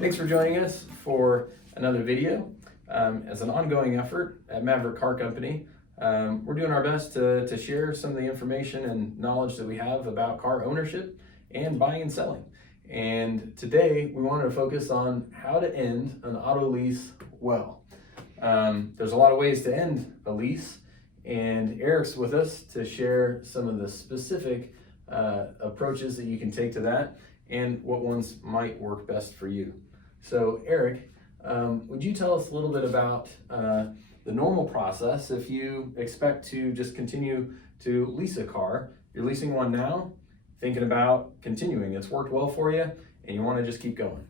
Thanks for joining us for another video. As an ongoing effort at Maverick Car Company, we're doing our best to share some of the information and knowledge that we have about car ownership and buying and selling. And today we wanted to focus on how to end an auto lease well. There's a lot of ways to end a lease, and Eric's with us to share some of the specific approaches that you can take to that and what ones might work best for you. So Eric, would you tell us a little bit about the normal process if you expect to just continue to lease a car? You're leasing one now, thinking about continuing. It's worked well for you and you want to just keep going.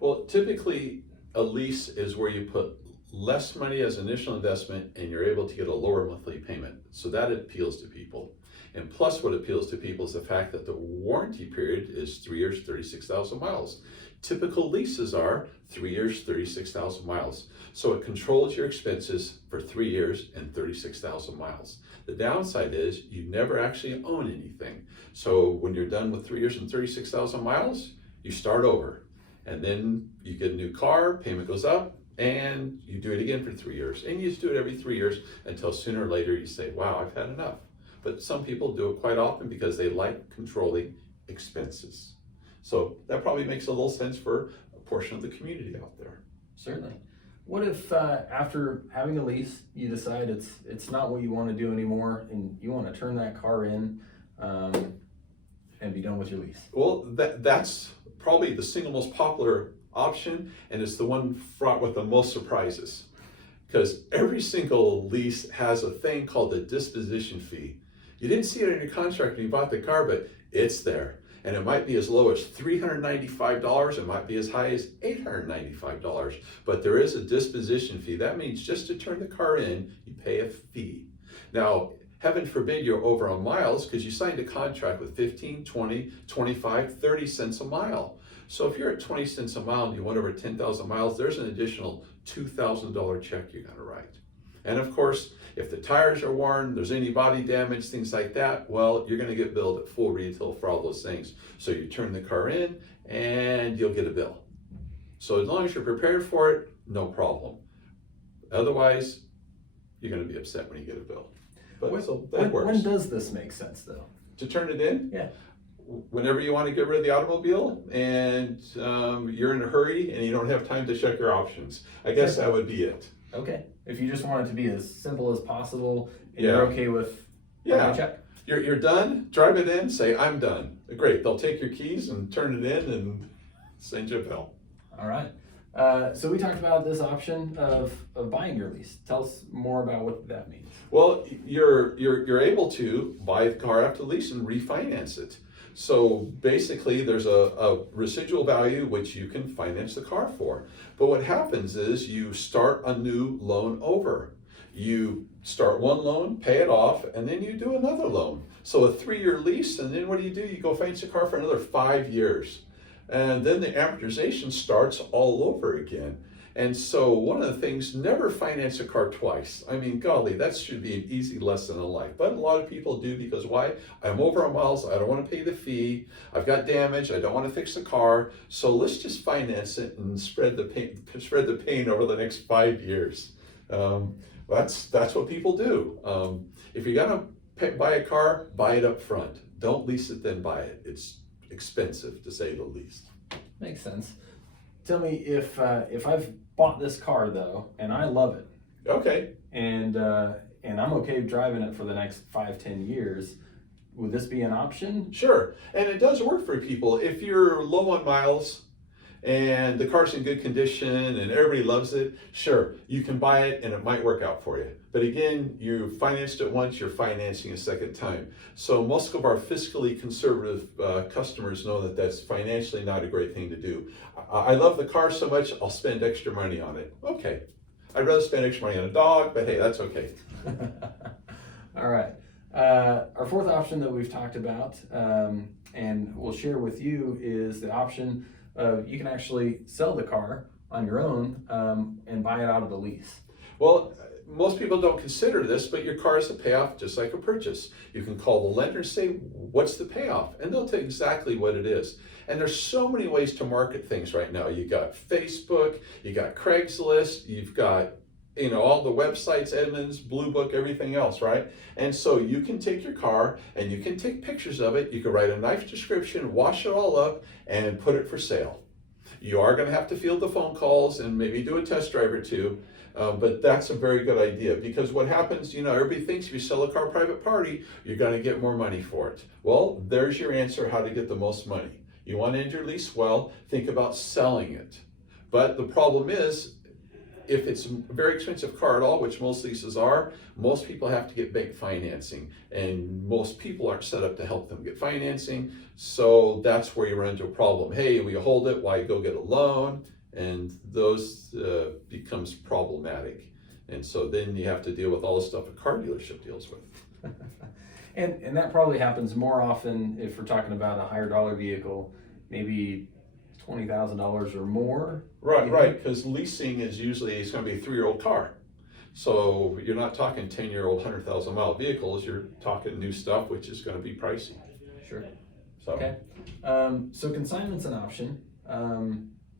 Well, typically a lease is where you put less money as initial investment and you're able to get a lower monthly payment. So that appeals to people. And plus what appeals to people is the fact that the warranty period is 3 years, 36,000 miles. Typical leases are 3 years, 36,000 miles. So it controls your expenses for 3 years and 36,000 miles. The downside is you never actually own anything. So when you're done with 3 years and 36,000 miles, you start over. And then you get a new car, payment goes up, and you do it again for 3 years. And you just do it every 3 years until sooner or later you say, wow, I've had enough. But some people do it quite often because they like controlling expenses. So that probably makes a little sense for a portion of the community out there. Certainly. What if after having a lease, you decide it's not what you want to do anymore and you want to turn that car in and be done with your lease? Well, that's probably the single most popular option, and it's the one fraught with the most surprises. Because every single lease has a thing called the disposition fee. You didn't see it in your contract when you bought the car, but it's there. And it might be as low as $395, it might be as high as $895, but there is a disposition fee. That means just to turn the car in, you pay a fee. Now, heaven forbid you're over on miles because you signed a contract with 15, 20, 25, 30 cents a mile. So if you're at 20 cents a mile and you went over 10,000 miles, there's an additional $2,000 check you gotta write. And of course, if the tires are worn, there's any body damage, things like that, well, you're gonna get billed at full retail for all those things. So you turn the car in and you'll get a bill. So as long as you're prepared for it, no problem. Otherwise, you're gonna be upset when you get a bill. But so that works. When does this make sense though? To turn it in? Yeah. Whenever you want to get rid of the automobile and you're in a hurry and you don't have time to check your options. I guess that would be it. Okay. If you just want it to be as simple as possible and you're okay with writing a check? You're done, drive it in, say, I'm done. Great, they'll take your keys and turn it in and send you a bill. All right. So we talked about this option of buying your lease. Tell us more about what that means. Well, you're able to buy the car after lease and refinance it. So basically there's a residual value which you can finance the car for. But what happens is you start a new loan over. You start one loan, pay it off, and then you do another loan. So a 3-year lease, and then what do? You go finance the car for another 5 years. And then the amortization starts all over again. And so one of the things, never finance a car twice. I mean, golly, that should be an easy lesson in life. But a lot of people do because why? I'm over on miles, I don't want to pay the fee, I've got damage, I don't want to fix the car. So let's just finance it and spread the pain over the next 5 years. That's what people do. If you're gonna buy a car, buy it up front. Don't lease it, then buy it. It's expensive to say the least. Makes sense. Tell me if I've bought this car though, and I love it. Okay. And I'm okay driving it for the next 5-10 years. Would this be an option? Sure, and it does work for people. If you're low on miles and the car's in good condition and everybody loves it, sure, you can buy it and it might work out for you. But again, you financed it once, you're financing a second time. So most of our fiscally conservative customers know that that's financially not a great thing to do. I love the car so much, I'll spend extra money on it. Okay, I'd rather spend extra money on a dog, but hey, that's okay. All right. Our fourth option that we've talked about and we'll share with you is the option of you can actually sell the car on your own and buy it out of the lease. Well, most people don't consider this, but your car is a payoff just like a purchase. You can call the lender and say, what's the payoff? And they'll tell you exactly what it is. And there's so many ways to market things right now. You got Facebook, you got Craigslist, you've got all the websites, Edmunds, Blue Book, everything else, right? And so you can take your car and you can take pictures of it. You can write a nice description, wash it all up, and put it for sale. You are going to have to field the phone calls and maybe do a test drive or two, but that's a very good idea, because what happens, everybody thinks if you sell a car private party, you're going to get more money for it. Well, there's your answer, how to get the most money. You want to end your lease well, think about selling it. But the problem is, if it's a very expensive car at all, which most leases are, most people have to get bank financing, and most people aren't set up to help them get financing. So that's where you run into a problem. Hey, will you hold it? Why go get a loan? And those becomes problematic. And so then you have to deal with all the stuff a car dealership deals with. And that probably happens more often if we're talking about a higher dollar vehicle, maybe $20,000 or more. Right, because leasing is usually, it's going to be a 3-year-old car. So you're not talking 10-year-old, 100,000 mile vehicles, you're talking new stuff, which is going to be pricey. Sure. So. Okay. So consignment's an option.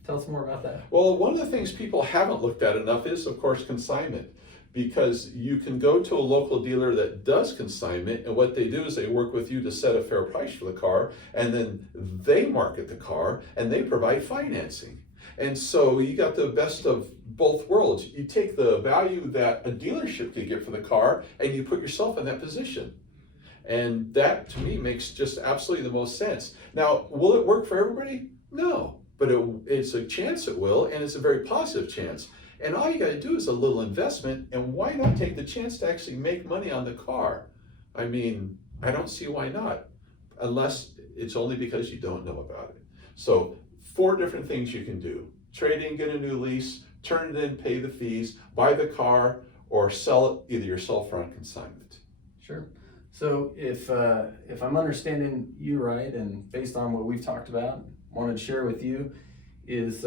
Tell us more about that. Well, one of the things people haven't looked at enough is, of course, consignment. Because you can go to a local dealer that does consignment, and what they do is they work with you to set a fair price for the car, and then they market the car and they provide financing. And so you got the best of both worlds. You take the value that a dealership could get for the car and you put yourself in that position. And that to me makes just absolutely the most sense. Now, will it work for everybody? No, but it's a chance it will, and it's a very positive chance. And all you got to do is a little investment, and why not take the chance to actually make money on the car? I mean, I don't see why not, unless it's only because you don't know about it. So 4 different things you can do: trade in, get a new lease, turn it in, pay the fees, buy the car, or sell it either yourself or on consignment. Sure. So if I'm understanding you right, and based on what we've talked about, wanted to share with you is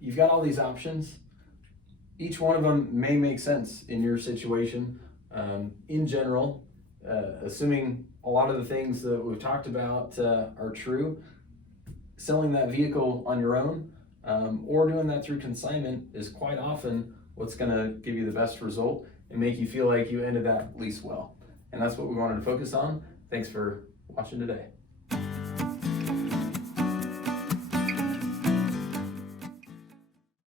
you've got all these options. Each one of them may make sense in your situation. In general, assuming a lot of the things that we've talked about are true, selling that vehicle on your own or doing that through consignment is quite often what's going to give you the best result and make you feel like you ended that lease well. And that's what we wanted to focus on. Thanks for watching today.